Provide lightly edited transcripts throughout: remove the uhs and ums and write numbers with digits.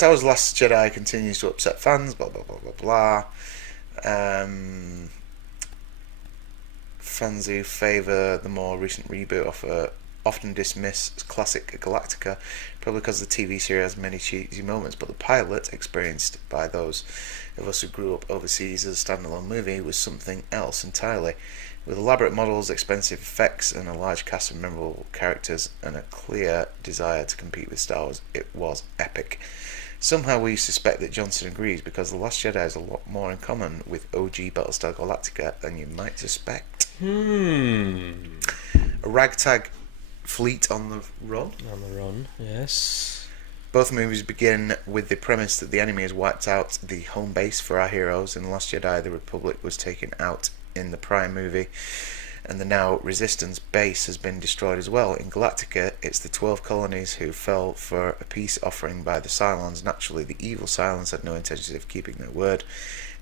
Star Wars Last Jedi continues to upset fans, blah blah blah blah blah. Fans who favour the more recent reboot often dismiss classic Galactica, probably because the TV series has many cheesy moments, but the pilot, experienced by those of us who grew up overseas as a standalone movie, was something else entirely. With elaborate models, expensive effects, and a large cast of memorable characters, and a clear desire to compete with Star Wars, it was epic. Somehow we suspect that Johnson agrees, because The Last Jedi has a lot more in common with OG Battlestar Galactica than you might suspect. A ragtag fleet on the run. On the run, yes. Both movies begin with the premise that the enemy has wiped out the home base for our heroes. In The Last Jedi, the Republic was taken out in the prior movie, and the now Resistance base has been destroyed as well. In Galactica, it's the 12 colonies who fell for a peace offering by the Cylons. Naturally, the evil Cylons had no intention of keeping their word.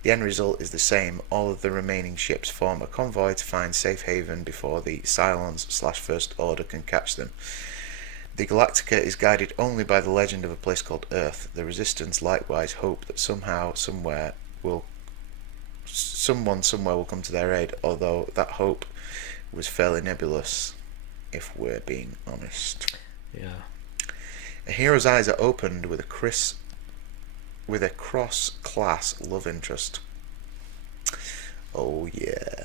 The end result is the same. All of the remaining ships form a convoy to find safe haven before the Cylons/First Order can catch them. The Galactica is guided only by the legend of a place called Earth. The Resistance likewise hope that somehow, someone somewhere will come to their aid, although that hope was fairly nebulous, if we're being honest. Yeah. A hero's eyes are opened with a cross-class love interest. Oh yeah.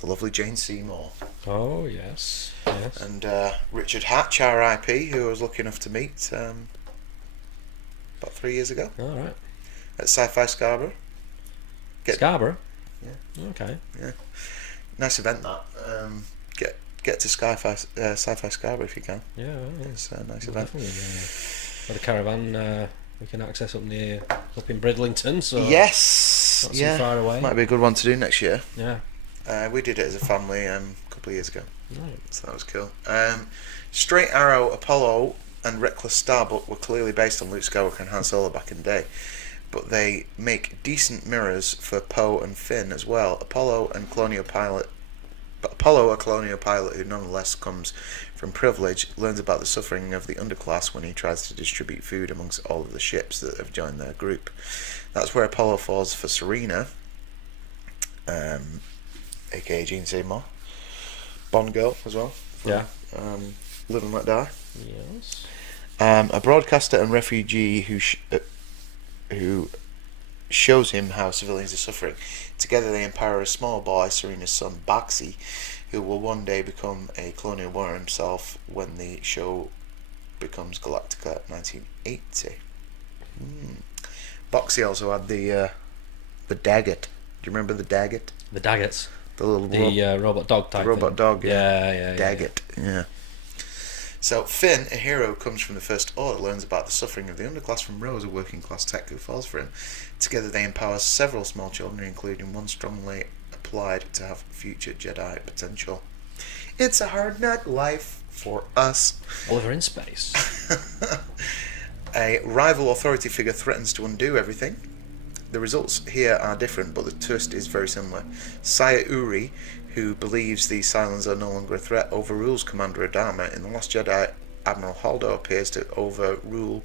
The lovely Jane Seymour. Oh, yes. Yes. And Richard Hatch, R.I.P., who I was lucky enough to meet about 3 years ago. All right. At Sci-Fi Scarborough. Scarborough? Yeah. Okay. Yeah. Nice event, that. Get to Sci-Fi Scarborough if you can. Yeah, It's a nice event. Definitely. Got a caravan we can access up in Bridlington, so Yes. not too far away. Might be a good one to do next year. Yeah. We did it as a family a couple of years ago. Right. So that was cool. Straight Arrow, Apollo, and Reckless Starbuck were clearly based on Luke Skywalker and Han Solo back in the day, but they make decent mirrors for Poe and Finn as well. Apollo, a colonial pilot who nonetheless comes from privilege, learns about the suffering of the underclass when he tries to distribute food amongst all of the ships that have joined their group. That's where Apollo falls for Serena, aka Jean Seymour, Bond girl as well. Yeah. Live and Let Die. Yes. A broadcaster and refugee who shows him how civilians are suffering. Together they empower a small boy, Serena's son Baxi, who will one day become a colonial warrior himself when the show becomes Galactica 1980. Baxi also had the Daggett. Do you remember the Daggett? The Daggets. The little robot dog type. The robot thing. dog. Yeah. Daggett. Yeah. So Finn, a hero who comes from the First Order, learns about the suffering of the underclass from Rose, a working class tech who falls for him. Together they empower several small children, including one strongly applied to have future Jedi potential. It's a hard knock life for us. Oliver in space. A rival authority figure threatens to undo everything. The results here are different, but the twist is very similar. Sire Uri, who believes the Cylons are no longer a threat, overrules Commander Adama. In The Last Jedi, Admiral Holdo appears to overrule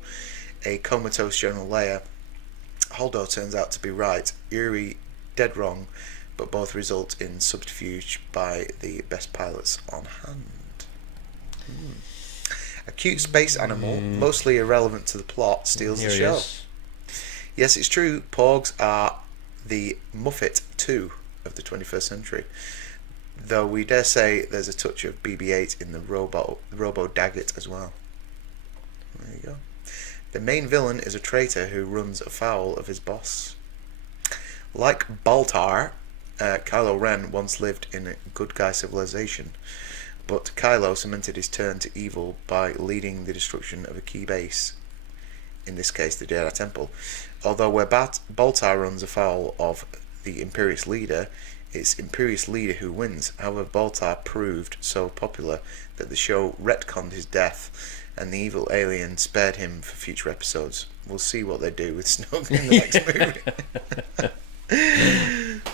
a comatose General Leia. Holdo turns out to be right, Uri dead wrong, but both result in subterfuge by the best pilots on hand. A cute space animal, mostly irrelevant to the plot, steals the show. Yes, it's true, Porgs are the Muppet 2 of the 21st century. Though we dare say there's a touch of BB-8 in the Robo Daggett as well. There you go. The main villain is a traitor who runs afoul of his boss. Like Baltar, Kylo Ren once lived in a good guy civilization, but Kylo cemented his turn to evil by leading the destruction of a key base, in this case the Jedi Temple. Although where Baltar runs afoul of the Imperious leader, it's Imperious leader who wins. However, Baltar proved so popular that the show retconned his death, and the evil alien spared him for future episodes. We'll see what they do with Snoke in the next movie.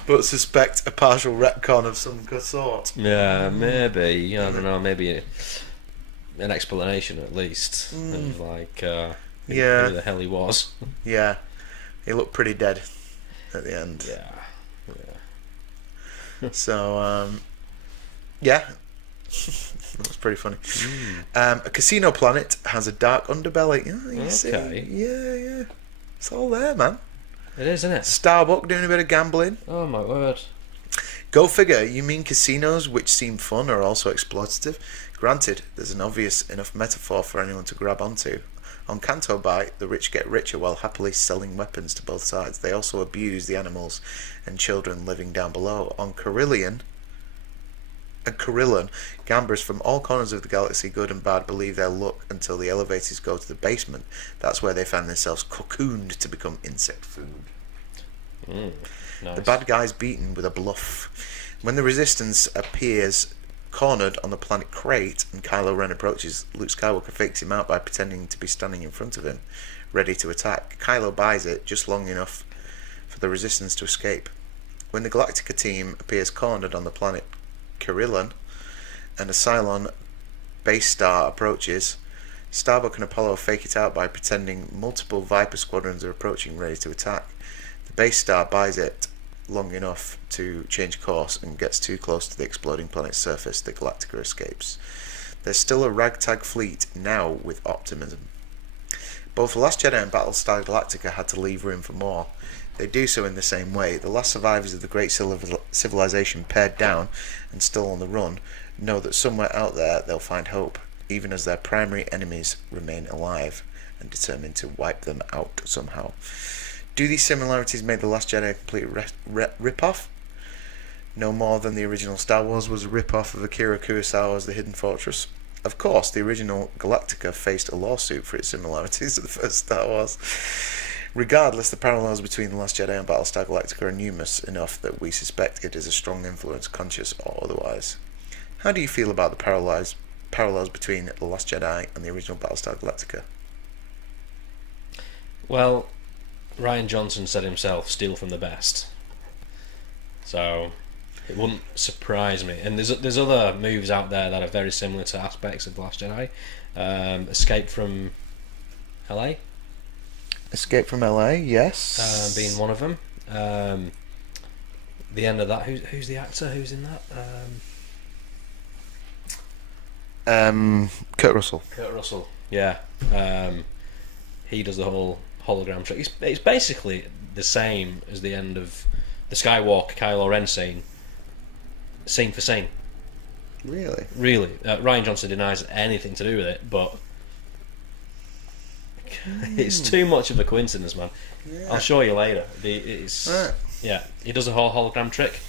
But suspect a partial retcon of some sort. Yeah, maybe. I don't know. Maybe an explanation at least. Of like. who the hell he was. Yeah, he looked pretty dead at the end. Yeah. So, yeah, that's pretty funny. A casino planet has a dark underbelly. You see? Yeah. It's all there, man. It is, isn't it? Starbuck doing a bit of gambling. Oh my word. Go figure, you mean casinos which seem fun are also exploitative? Granted, there's an obvious enough metaphor for anyone to grab onto. On Canto Bight, the rich get richer while happily selling weapons to both sides. They also abuse the animals and children living down below. On Carillion, gamblers from all corners of the galaxy, good and bad, believe their luck until the elevators go to the basement. That's where they find themselves cocooned to become insect food. Nice. The bad guy's beaten with a bluff. When the Resistance appears cornered on the planet Crate and Kylo Ren approaches, Luke Skywalker fakes him out by pretending to be standing in front of him, ready to attack. Kylo buys it just long enough for the Resistance to escape. When the Galactica team appears cornered on the planet Carillion and a Cylon base star approaches, Starbuck and Apollo fake it out by pretending multiple Viper squadrons are approaching, ready to attack. The base star buys it long enough to change course and gets too close to the exploding planet's surface. The Galactica escapes. There's still a ragtag fleet, now with optimism. Both The Last Jedi and Battlestar Galactica had to leave room for more. They do so in the same way. The last survivors of the great civilization, pared down and still on the run, know that somewhere out there they'll find hope, even as their primary enemies remain alive and determined to wipe them out somehow. Do these similarities make The Last Jedi a complete rip-off? No more than the original Star Wars was a rip-off of Akira Kurosawa's The Hidden Fortress. Of course, the original Galactica faced a lawsuit for its similarities to the first Star Wars. Regardless, the parallels between The Last Jedi and Battlestar Galactica are numerous enough that we suspect it is a strong influence, conscious or otherwise. How do you feel about the parallels between The Last Jedi and the original Battlestar Galactica? Well, Rian Johnson said himself, steal from the best. So it wouldn't surprise me. And there's other movies out there that are very similar to aspects of The Last Jedi. Escape from LA. Escape from LA, yes. Being one of them. The end of that. Who's the actor? Who's in that? Kurt Russell. Kurt Russell. Yeah. He does the whole hologram trick. It's basically the same as the end of the Skywalker Kylo Ren scene for scene. Really? Rian Johnson denies anything to do with it, but it's too much of a coincidence, man. Yeah. I'll show you later. Yeah, he does a whole hologram trick.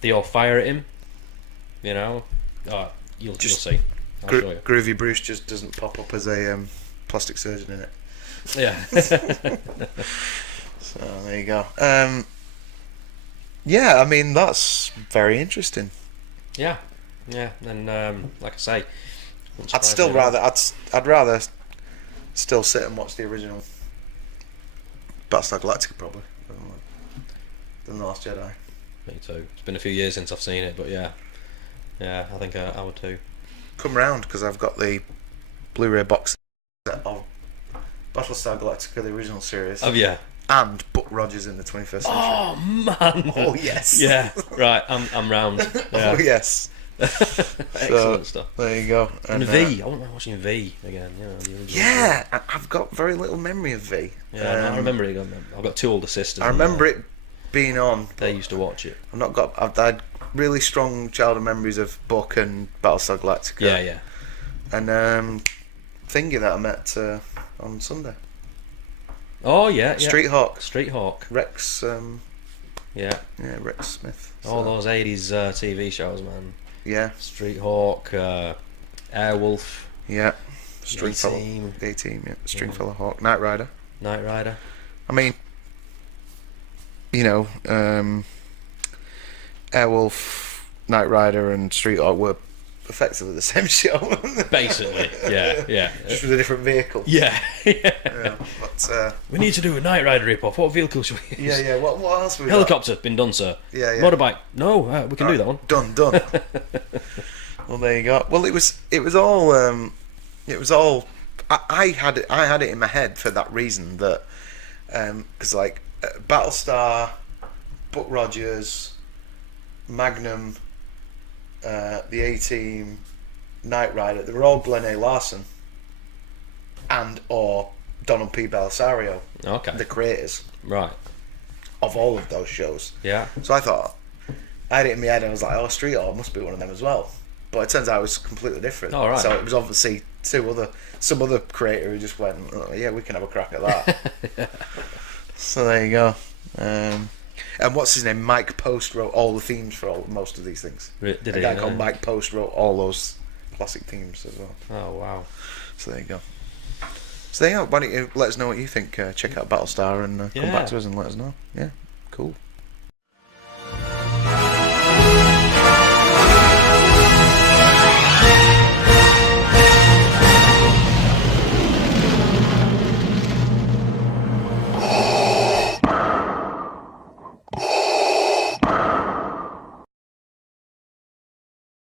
They all fire at him. You know, you'll see. I'll show you. Groovy Bruce just doesn't pop up as a plastic surgeon in it. Yeah. So there you go. Yeah, I mean that's very interesting. Yeah, and like I say, I'd rather still sit and watch the original Battlestar Galactica probably than The Last Jedi. Me too. It's been a few years since I've seen it, but yeah, I think I would too. Come round because I've got the Blu-ray box set of Battlestar Galactica, the original series. Oh yeah. And Buck Rogers in the 21st century. Oh man! Oh yes! Yeah, right. I'm round. Yeah. Oh yes! Excellent stuff. There you go. And V. I wouldn't mind watching V again. Yeah, I've got very little memory of V. Yeah, I remember it. I've got two older sisters. I remember it being on. They used to watch it. I've had really strong childhood memories of Buck and Battlestar Galactica. Yeah. And Thingy that I met on Sunday. Oh yeah, Street Hawk. Rex. Yeah, Rex Smith. All those 80s TV shows, man. Yeah. Street Hawk, Airwolf. Yeah. Stringfellow. A-Team. Yeah. Stringfellow Hawk. Knight Rider. I mean, you know, Airwolf, Knight Rider, and Street Hawk were effectively the same show. Basically, yeah. Just with a different vehicle. Yeah. But we need to do a Knight Rider rip-off. What vehicle should we use? Yeah. What else? We Helicopter, been done, sir. Yeah. Motorbike, no. We can do that one. Done. Well, there you go. Well, it was all I had it in my head for that reason that because like Battlestar, Buck Rogers, Magnum, the A-Team, Knight Rider, they were all Glenn A. Larson and or Donald P. Belisario, Okay. the creators Right. of all of those shows. Yeah. So I thought, I had it in my head and I was like, oh, Street Hawk must be one of them as well. But it turns out it was completely different. Oh, right. So it was obviously some other creator who just went, oh, yeah, we can have a crack at that. Yeah. So there you go. And what's his name? Mike Post wrote all the themes for most of these things. Did A he? guy called Mike Post wrote all those classic themes as well. Oh, wow. So there you go. So there you go. Why don't you let us know what you think? Check out Battlestar and come back to us and let us know. Yeah, cool.